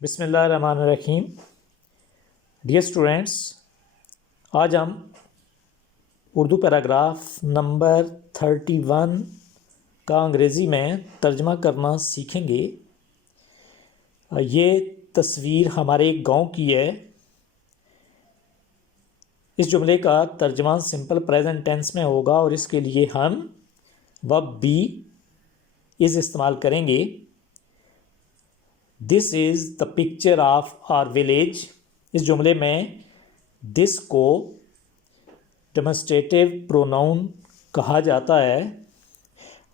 बिस्मिल्लाहिर्रहमानिर्रहीम। Dear students, आज हम उर्दू पैराग्राफ नंबर 31 का अंग्रेज़ी में तर्जमा करना सीखेंगे। ये तस्वीर हमारे गांव की है। इस जुमले का तर्जमा सिंपल प्रेजेंट टेंस में होगा और इसके लिए हम वर्ब बी इज़ इस्तेमाल करेंगे। This is the picture of our village. इस जुमले में दिस को डेमोन्स्ट्रेटिव प्रोनाउन कहा जाता है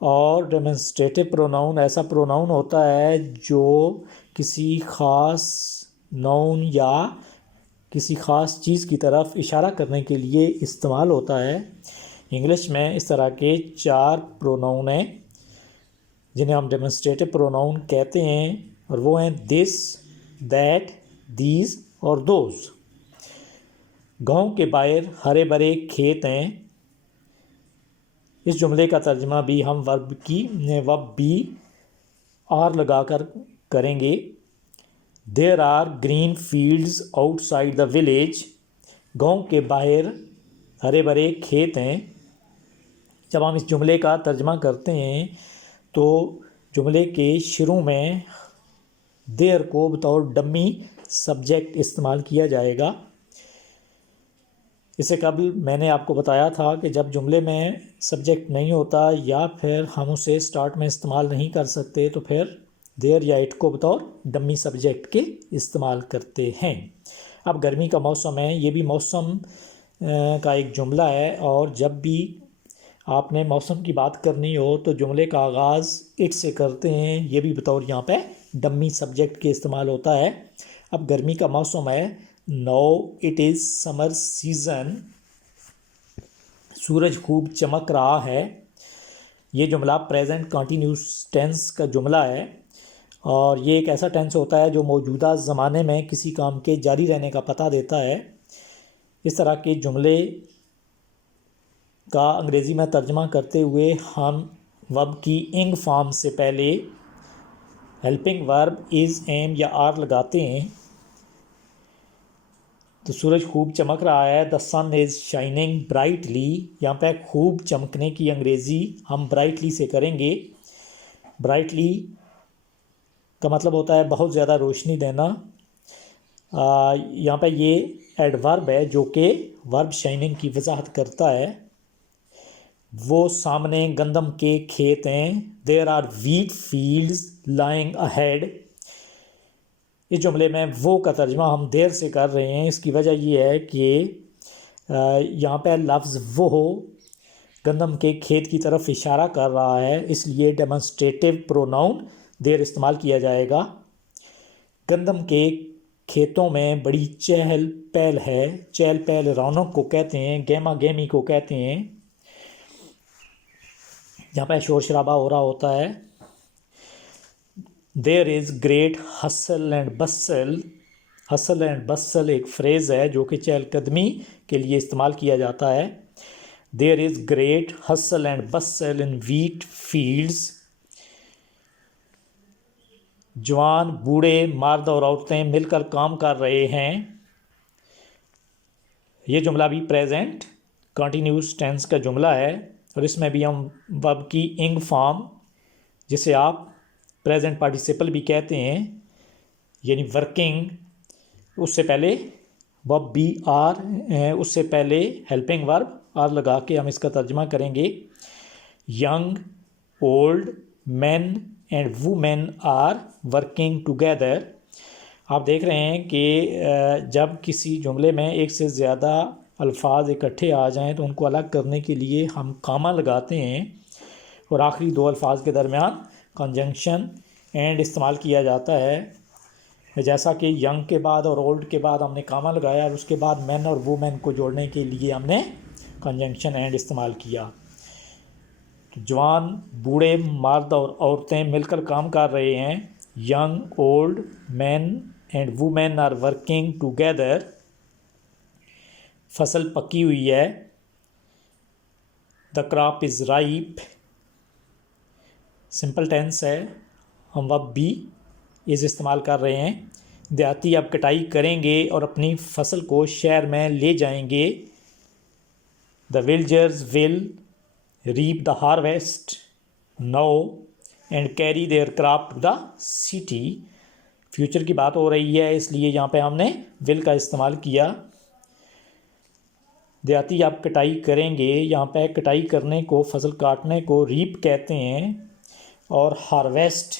और डेमोन्स्ट्रेटिव प्रोनाउन ऐसा प्रोनाउन होता है जो किसी ख़ास नाउन या किसी ख़ास चीज़ की तरफ इशारा करने के लिए इस्तेमाल होता है। इंग्लिश में इस तरह के 4 प्रोनाउन हैं जिन्हें हम डेमोन्स्ट्रेटिव प्रोनाउन कहते हैं और वो हैं दिस, दैट, दीज और दोज। गांव के बाहर हरे भरे खेत हैं। इस जुमले का तर्जमा भी हम वर्ब बी आर लगाकर करेंगे। There are green fields outside the village. गांव के बाहर हरे भरे खेत हैं। जब हम इस जुमले का तर्जमा करते हैं तो जुमले के शुरू में देयर को बतौर डमी सब्जेक्ट इस्तेमाल किया जाएगा। इससे कबल मैंने आपको बताया था कि जब जुमले में सब्जेक्ट नहीं होता या फिर हम उसे स्टार्ट में इस्तेमाल नहीं कर सकते तो फिर देयर या इट को बतौर डमी सब्जेक्ट के इस्तेमाल करते हैं। अब गर्मी का मौसम है, ये भी मौसम का एक जुमला है और जब भी आपने मौसम की बात करनी हो तो जुमले का आगाज़ इट से करते हैं। ये भी बतौर यहाँ पे डमी सब्जेक्ट के इस्तेमाल होता है। अब गर्मी का मौसम है। Now it is summer season. सूरज खूब चमक रहा है। ये जुमला प्रेजेंट कंटिन्यूस टेंस का जुमला है और ये एक ऐसा टेंस होता है जो मौजूदा ज़माने में किसी काम के जारी रहने का पता देता है। इस तरह के जुमले का अंग्रेज़ी में तर्जमा करते हुए हम वर्ब की इंग फॉर्म से पहले हेल्पिंग वर्ब इज़, एम या आर लगाते हैं। तो सूरज खूब चमक रहा है। The sun is shining brightly. यहाँ पे खूब चमकने की अंग्रेज़ी हम ब्राइटली से करेंगे। ब्राइटली का मतलब होता है बहुत ज़्यादा रोशनी देना। यहाँ पे ये एडवर्ब है जो कि वर्ब शाइनिंग की वजाहत करता है। वो सामने गंदम के खेत हैं। There are wheat fields lying ahead. इस जुमले में वो का तर्जमा हम देर से कर रहे हैं। इसकी वजह ये है कि यहाँ पे लफ्ज़ वो गंदम के खेत की तरफ इशारा कर रहा है, इसलिए डेमोन्स्ट्रेटिव प्रोनाउन देर इस्तेमाल किया जाएगा। गंदम के खेतों में बड़ी चहल पहल है। चहल पहल रौनक को कहते हैं, गेमा गेमी को कहते हैं। यहाँ पर शोर शराबा हो रहा होता है। There is great hustle and bustle. Hustle and bustle एक फ्रेज़ है जो कि चहलकदमी के लिए इस्तेमाल किया जाता है। There is great hustle and bustle in wheat fields. जवान बूढ़े मर्द और औरतें मिलकर काम कर रहे हैं। ये जुमला भी प्रेजेंट कंटिन्यूस टेंस का जुमला है और इसमें भी हम वर्ब की इंग फॉर्म, जिसे आप प्रेजेंट पार्टिसिपल भी कहते हैं, यानी वर्किंग, उससे पहले वर्ब बी आर, उससे पहले हेल्पिंग वर्ब आर लगा के हम इसका तर्जमा करेंगे। Young, old, man and women are working together. आप देख रहे हैं कि जब किसी जुमले में एक से ज़्यादा अल्फाज इकट्ठे आ जाएं तो उनको अलग करने के लिए हम कामा लगाते हैं और आखिरी 2 अल्फाज के दरमियान कंजंक्शन एंड इस्तेमाल किया जाता है। जैसा कि यंग के बाद और ओल्ड के बाद हमने कामा लगाया और उसके बाद मैन और वुमेन को जोड़ने के लिए हमने कंजंक्शन एंड इस्तेमाल किया। जवान बूढ़े मर्द और औरतें मिलकर काम कर रहे हैं। Young, old, man and women are working together. फसल पकी हुई है। The crop is ripe. Simple tense है, हम वर्ब बी इज़ इस्तेमाल कर रहे हैं। देहाती अब कटाई करेंगे और अपनी फसल को शहर में ले जाएंगे। The villagers will reap the harvest now and carry their crop to the city. Future की बात हो रही है, इसलिए यहाँ पे हमने विल का इस्तेमाल किया। देहाती आप कटाई करेंगे, यहाँ पे कटाई करने को, फसल काटने को रीप कहते हैं, और हार्वेस्ट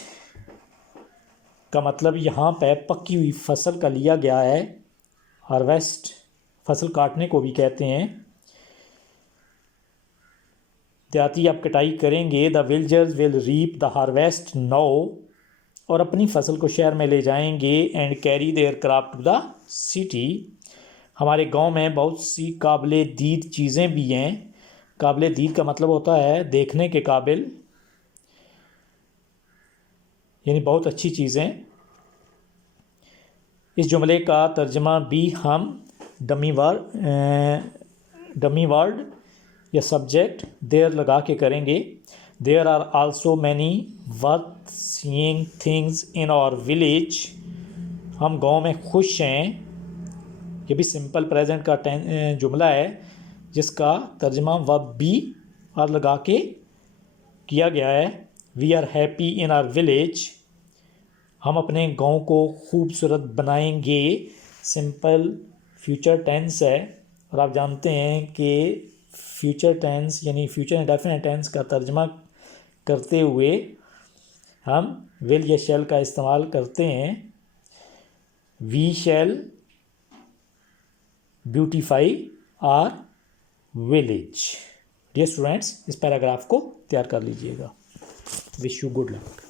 का मतलब यहाँ पे पकी हुई फसल का लिया गया है। हार्वेस्ट फसल काटने को भी कहते हैं। देहाती आप कटाई करेंगे, the villagers will reap the harvest now, और अपनी फसल को शहर में ले जाएंगे, and carry their crop to the city. हमारे गांव में बहुत सी काबिले दीद चीज़ें भी हैं। काबिले दीद का मतलब होता है देखने के काबिल, यानी बहुत अच्छी चीज़ें। इस जुमले का तर्जमा भी हम डमी वर्ड या सब्जेक्ट देयर लगा के करेंगे। There are also many worth seeing things in our village. हम गांव में खुश हैं। ये भी सिंपल प्रेजेंट का जुमला है जिसका तर्जमा वर्ब बी आर लगा के किया गया है। We are happy in our village. हम अपने गांव को खूबसूरत बनाएंगे। सिंपल फ्यूचर टेंस है, और आप जानते हैं कि फ्यूचर टेंस यानी फ्यूचर इंडेफिनिट टेंस का तर्जमा करते हुए हम विल या शैल का इस्तेमाल करते हैं। We shall beautify our village. Dear students, इस पैराग्राफ को तैयार कर लीजिएगा। Wish you good luck.